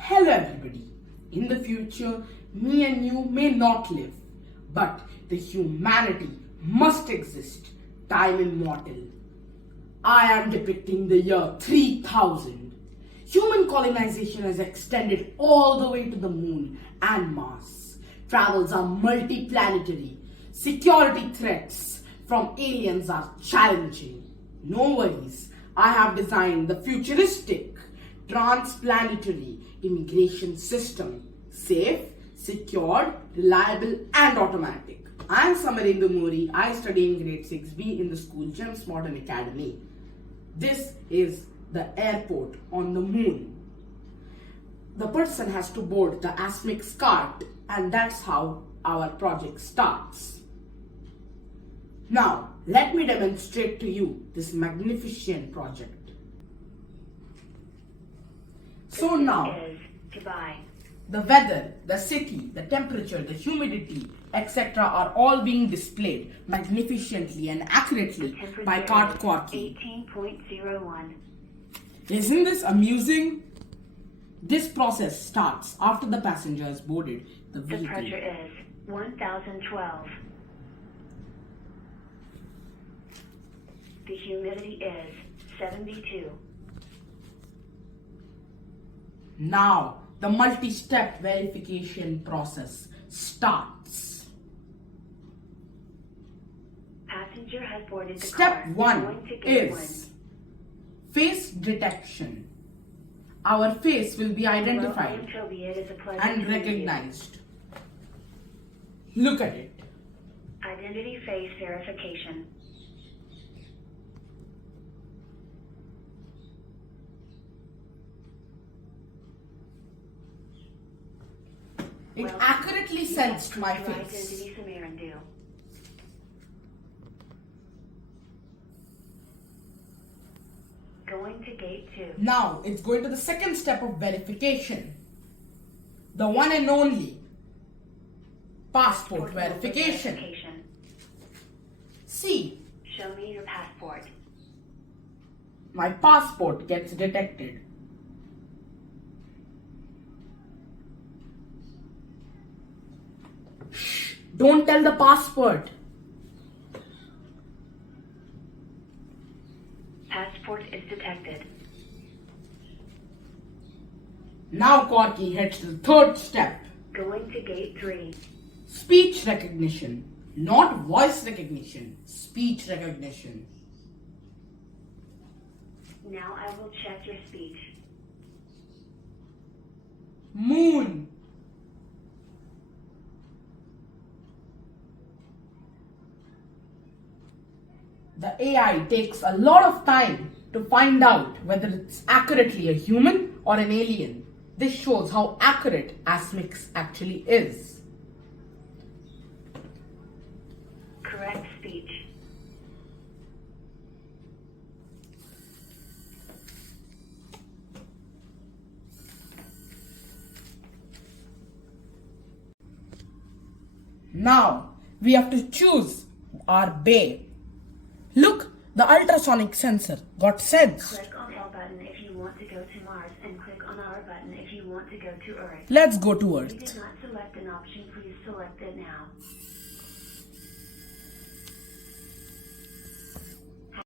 Hello everybody. In the future, me and you may not live, but the humanity must exist, time immortal. I am depicting the year 3000. Human colonization has extended all the way to the moon and Mars. Travels are multi-planetary. Security threats from aliens are challenging. No worries, I have designed the futuristic transplanetary immigration system. Safe, secured, reliable and automatic. I am Samarendra Mori. I study in grade 6B in the school Gems Modern Academy. This is the airport on the moon. The person has to board the Asmix cart, and that's how our project starts. Now, let me demonstrate to you this magnificent project. So now, the weather, the city, the temperature, the humidity, etc. are all being displayed magnificently and accurately by Cart Corky. 18.01. Isn't this amusing? This process starts after the passenger has boarded the vehicle. The pressure is 1012. The humidity is 72. Now, the multi-step verification process starts. Passenger has boarded the Step car. 1 Going to gate is face detection. Our face will be identified Hello, I am Toby. It is a pleasure and to meet you. recognized. Look at it. Identity face verification. It Well, accurately you sensed my have your face. Identity Samarandu. Going to gate 2. Now it's going to the second step of verification. The one and only passport verification. See, Show me your passport. my passport gets detected. Shh, don't tell the passport. Passport is detected. Now Corky heads to the third step. Going to gate 3. Speech recognition. Not voice recognition. Speech recognition. Now I will check your speech. Moon. The AI takes a lot of time to find out whether it's accurately a human or an alien. This shows how accurate Asmix actually is. Correct speech. Now we have to choose our bay. Look, the ultrasonic sensor got sensed. Click on L button if you want to go to Mars and click on R button if you want to go to Earth. Let's go to If you Earth. did not select an option, please select it now.